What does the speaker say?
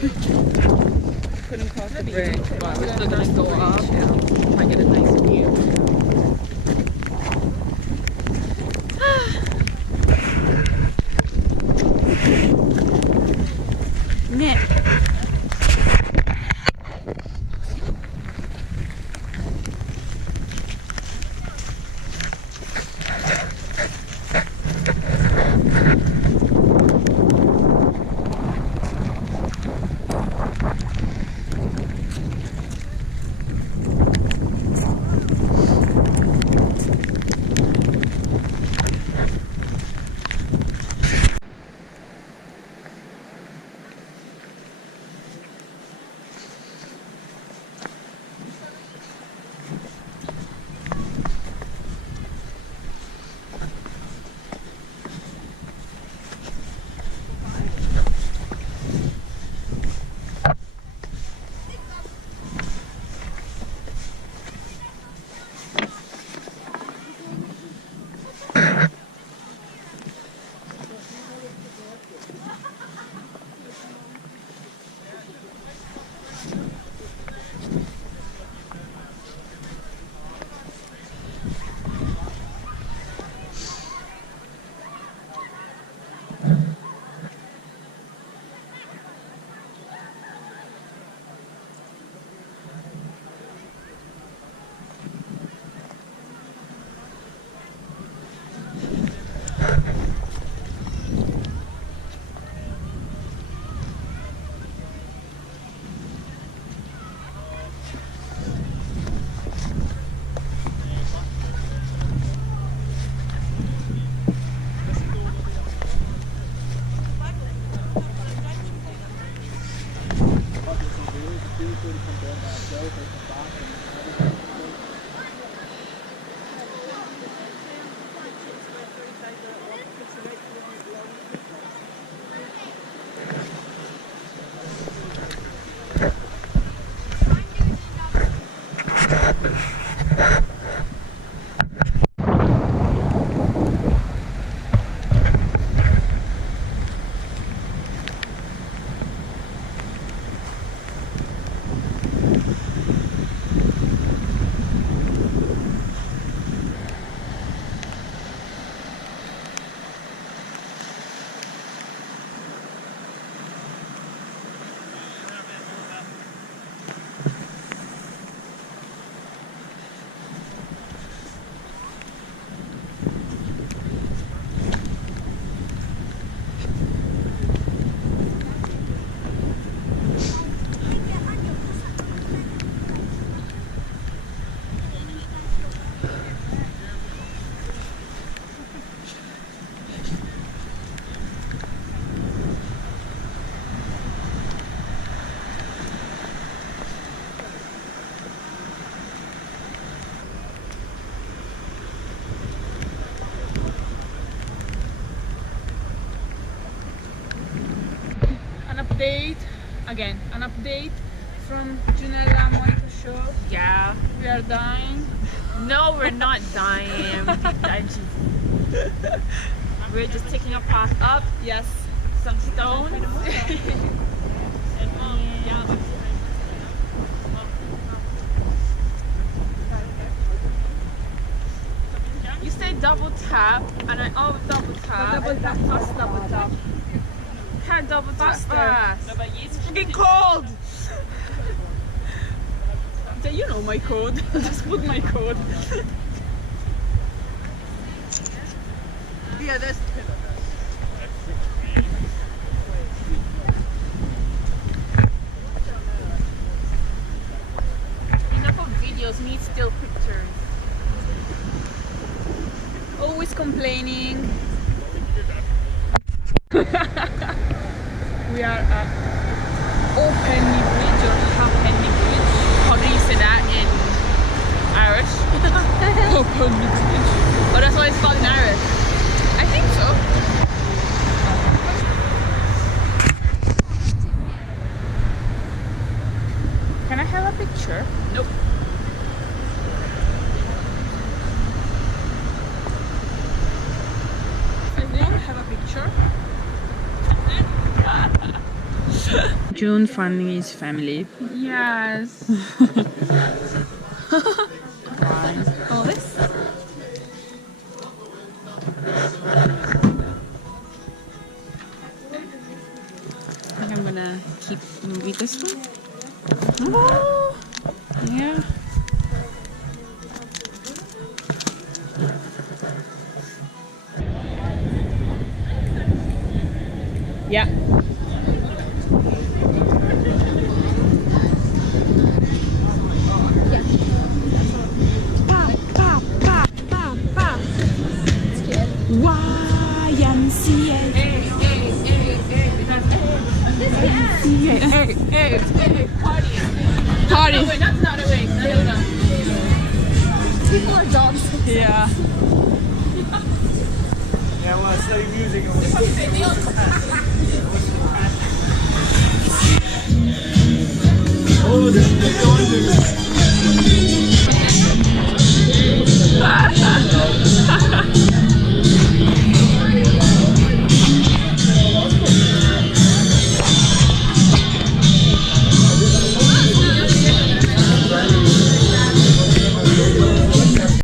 Couldn't cross the bridge, but we're still gonna go up. Might get a nice view. Nick. An update from Junella Monica show. Yeah. We are dying. No, we're not dying. We're just taking a path up. Yes. Some stones. You say double tap, and I always double tap. Double tap, fast double tap. Can't double tap fast. No, but it's freaking cold. So you know my code. Just put my code. Yeah, that's. Enough of videos, need still pictures. Always complaining. We are at Openny Bridge or Halfpenny Bridge. How do you say that in Irish? Openny Bridge. Oh, that's what it's called in Irish. I think so. Can I have a picture? Nope. I don't have a picture. June finding his family. Yes. All this? I think I'm gonna keep maybe this one. Oh, yeah. Yeah. YMCA. Hey, party. No, wait, that's not a way. No. People are dancing. Yeah. Yeah, well, I study music. Oh, this is